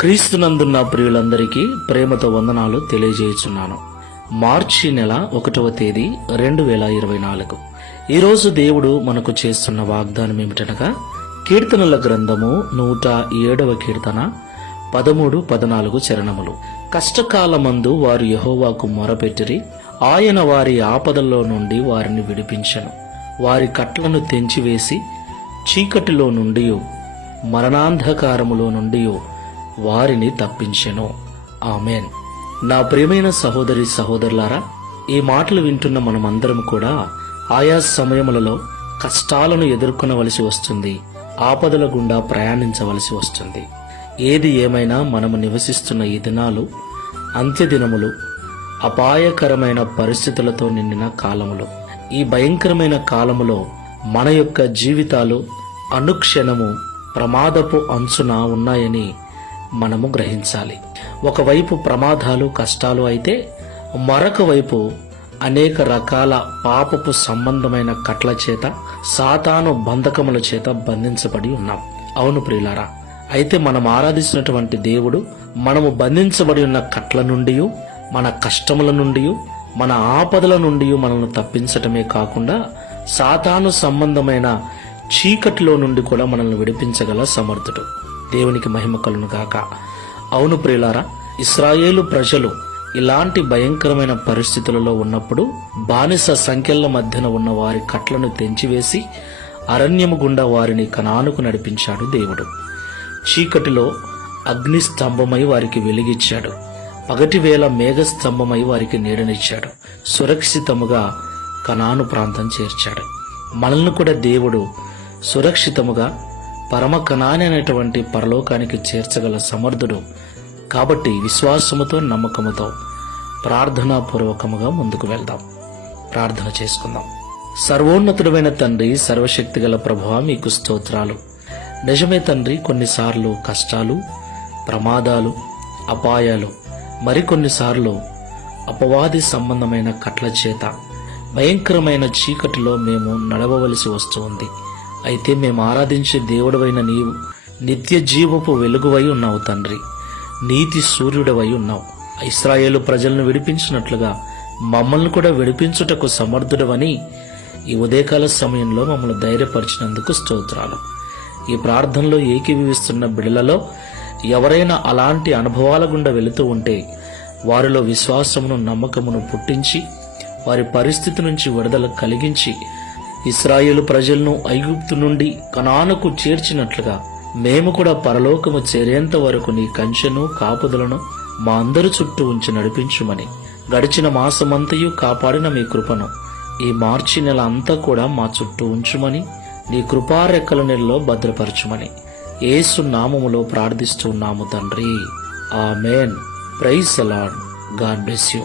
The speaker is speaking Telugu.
క్రీస్తునందున్న ప్రియులందరికీ ప్రేమతో వందనాలు తెలియజేయుచున్నాను. మార్చి నెల ఒకటవ తేదీ రెండు వేల ఇరవై నాలుగు. ఈరోజు దేవుడు మనకు చేస్తున్న వాగ్దానం ఏమిటనగా కీర్తనల గ్రంథము నూట ఏడవ కీర్తన పదమూడు పద్నాలుగు చరణములు. కష్టకాలమందు వారు యహోవాకు మొరపెట్టిరి ఆయన వారి ఆపదల్లో నుండి వారిని విడిపించను. వారి కట్లను తెంచివేసి చీకటిలో నుండి మరణాంధకారములో నుండి వారిని తప్పించెను. ఆమెన్. నా ప్రియమైన సహోదరి సహోదరులారా ఈ మాటలు వింటున్న మనమందరం కూడా ఆయా సమయములలో కష్టాలను ఎదుర్కొనవలసి వస్తుంది. ఆపదల గుండా ప్రయాణించవలసి వస్తుంది. ఏది ఏమైనా మనము నివసిస్తున్న ఈ దినాలు అంత్యదినములు అపాయకరమైన పరిస్థితులతో నిండిన కాలములు. ఈ భయంకరమైన కాలములో మన యొక్క జీవితాలు అనుక్షణము ప్రమాదపు అంచున ఉన్నాయని మనము గ్రహించాలి. ఒకవైపు ప్రమాదాలు కష్టాలు అయితే మరొక వైపు అనేక రకాల పాపపు సంబంధమైన కట్ల చేత సాతాను బంధకముల చేత బంధించబడి ఉన్నాం. అవును ప్రియులారా అయితే మనం ఆరాధిస్తున్నటువంటి దేవుడు మనము బంధించబడి ఉన్న కట్ల నుండి మన కష్టముల నుండి మన ఆపదల నుండి మనల్ని తప్పించటమే కాకుండా సాతాను సంబంధమైన చీకటిలో నుండి కూడా మనల్ని విడిపించగల సమర్థుడు. దేవునికి మహిమ కలును గాక. అవును ప్రియులారా ఇస్రాయేలు ప్రజలు ఇలాంటి భయంకరమైన పరిస్థితులలో ఉన్నప్పుడు బానిస సంఖ్యల మధ్యన ఉన్న వారి కట్లను తెంచివేసి అరణ్యము గుండా వారిని కనానుకు నడిపించాడు దేవుడు. చీకటిలో అగ్ని స్తంభమై వారికి వెలిగిచ్చాడు. పగటివేళ మేఘస్తంభమై వారికి నీడనిచ్చాడు. సురక్షితముగా కనాను ప్రాంతం చేర్చాడు. మనల్ని కూడా దేవుడు సురక్షితముగా పరమ కణాని అనేటువంటి పరలోకానికి చేర్చగల సమర్థుడు. కాబట్టి విశ్వాసముతో నమ్మకముతో ప్రార్థనాపూర్వకముగా ముందుకు వెళ్దాం. ప్రార్థన చేసుకుందాం. సర్వోన్నతుడమైన తండ్రి సర్వశక్తిగల ప్రభావ మీకు స్తోత్రాలు. నిజమే తండ్రి కొన్నిసార్లు కష్టాలు ప్రమాదాలు అపాయాలు మరికొన్నిసార్లు అపవాది సంబంధమైన కట్ల చేత భయంకరమైన చీకటిలో మేము నడవవలసి వస్తుంది అయితే మేము ఆరాధించే దేవుడవైన నీవు నిత్య జీవపు వెలుగువై ఉన్నావు తండ్రి. నీతి సూర్యుడవై ఉన్నావు. ఇస్రాయేలు ప్రజలను విడిపించినట్లుగా మమ్మల్ని కూడా విడిపించుటకు సమర్థుడవని ఈ ఉదయకాల సమయంలో మమ్మల్ని ధైర్యపరిచినందుకు స్తోత్రాలు. ఈ ప్రార్థనలో ఏకీభవిస్తున్న బిడలలో ఎవరైనా అలాంటి అనుభవాల గుండా వెళుతూ ఉంటే వారిలో విశ్వాసమును నమ్మకమును పుట్టించి వారి పరిస్థితి నుంచి విడుదల కలిగించి ఇస్రాయేలు ప్రజలను ఐగుప్తు నుండి కనానుకు చేర్చినట్లుగా మేము కూడా పరలోకము చేరేంత వరకు నీ కంచెను కాపుదలను మా అందరి చుట్టూ ఉంచి నడిపించుమని గడిచిన మాసమంతయు కాపాడిన మీ కృపను. ఈ మార్చి నెల అంతా కూడా మా చుట్టూ ఉంచుమని నీ కృపారెక్కల నెలలో భద్రపరచుమని ఏసు నామములో ప్రార్థిస్తున్నాము తండ్రి. Amen. Praise the Lord God bless you.